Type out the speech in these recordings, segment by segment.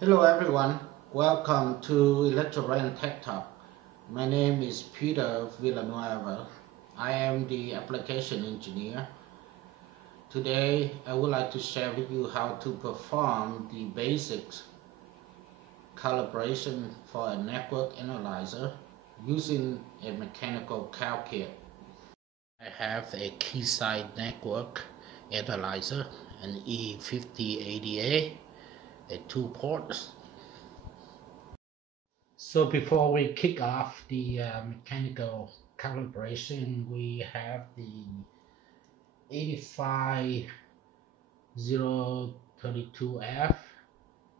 Hello everyone, welcome to Electronic Tech Talk. My name is Peter Villanueva. I am the application engineer. Today I would like to share with you how to perform the basics calibration for a network analyzer using a mechanical Cal Kit. I have a Keysight network analyzer, an E5080A, a 2-port. So before we kick off the mechanical calibration, we have the 85032F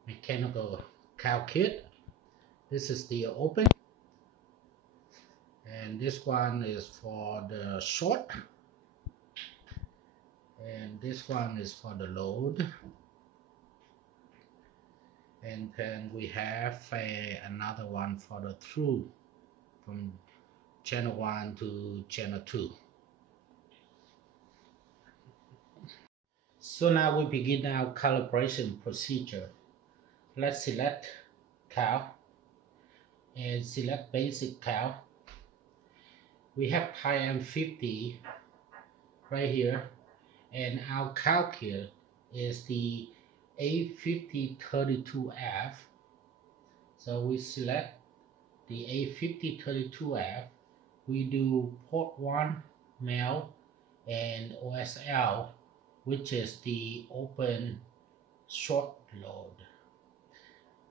mechanical Cal Kit. This is the open, and this one is for the short, and this one is for the load. And then we have another one for the through from channel 1 to channel 2. So now we begin our calibration procedure. Let's select Cal and select basic Cal. We have type M50 right here, and our Cal Kit is the A5032F. So we select the A5032F. We do port 1 male and OSL, which is the open short load.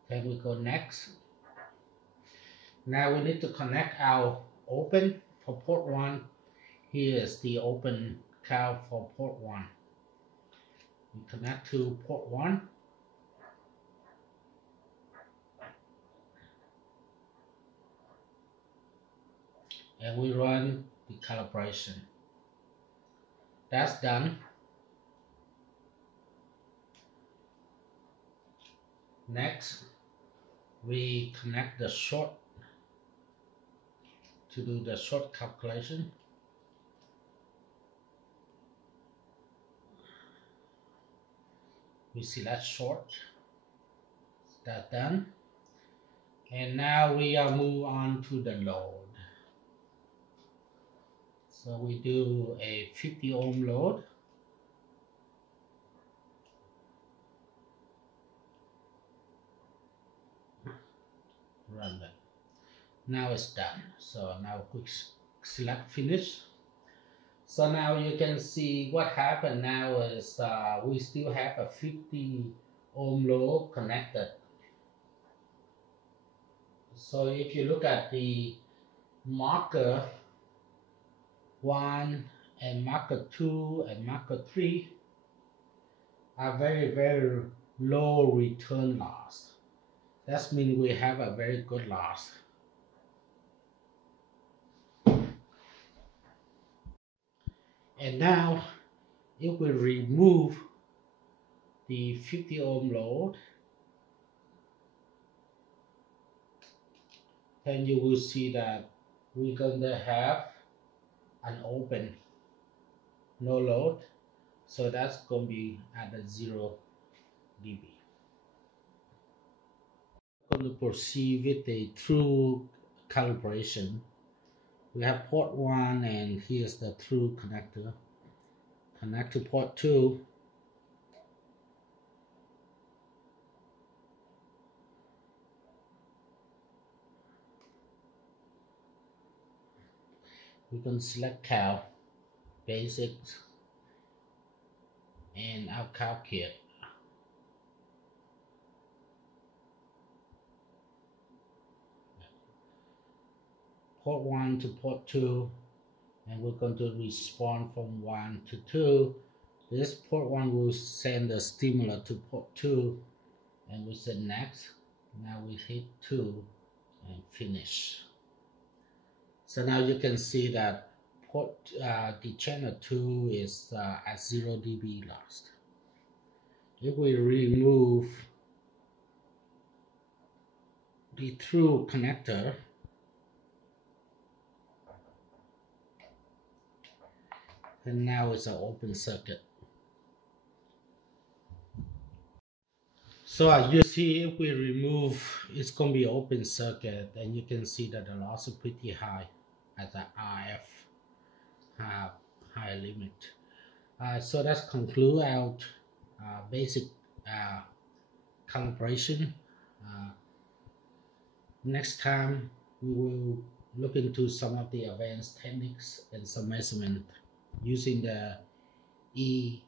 Then we go next. Now we need to connect our open for port 1. Here is the open Cal for port 1. We connect to port 1. And we run the calibration. That's done. Next, we connect the short to do the short calculation. We select short. That's done. And now we are move on to the load. So we do a 50 ohm load. Run that. Now it's done. So now quick select finish. So now you can see what happened now is we still have a 50 ohm load connected. So if you look at the marker 1 and marker 2 and marker 3 are very low return loss. That means we have a very good loss. And now if we remove the 50 ohm load, then you will see that we're going to have an open, no load. So that's going to be at a 0 dB. I'm going to proceed with the through calibration. We have port 1 and here's the through connector. Connect to port 2. We can select Cal, Basics, and our Cal Kit. Port 1 to port 2, and we're going to respond from 1 to 2. This port 1 will send a stimulus to port 2, and we say next. Now we hit 2 and finish. So now you can see that the channel 2 is at 0 dB lost. If we remove the through connector, and now it's an open circuit. So as you see, if we remove, it's going to be open circuit, and you can see that the loss is pretty high at the RF high limit. So that's conclude out basic calibration. Next time we will look into some of the advanced techniques and some measurement using the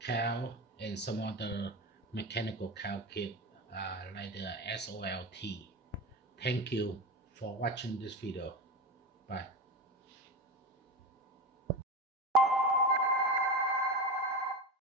Cal and some other mechanical Cal kit like the SOLT. Thank you for watching this video. Bye.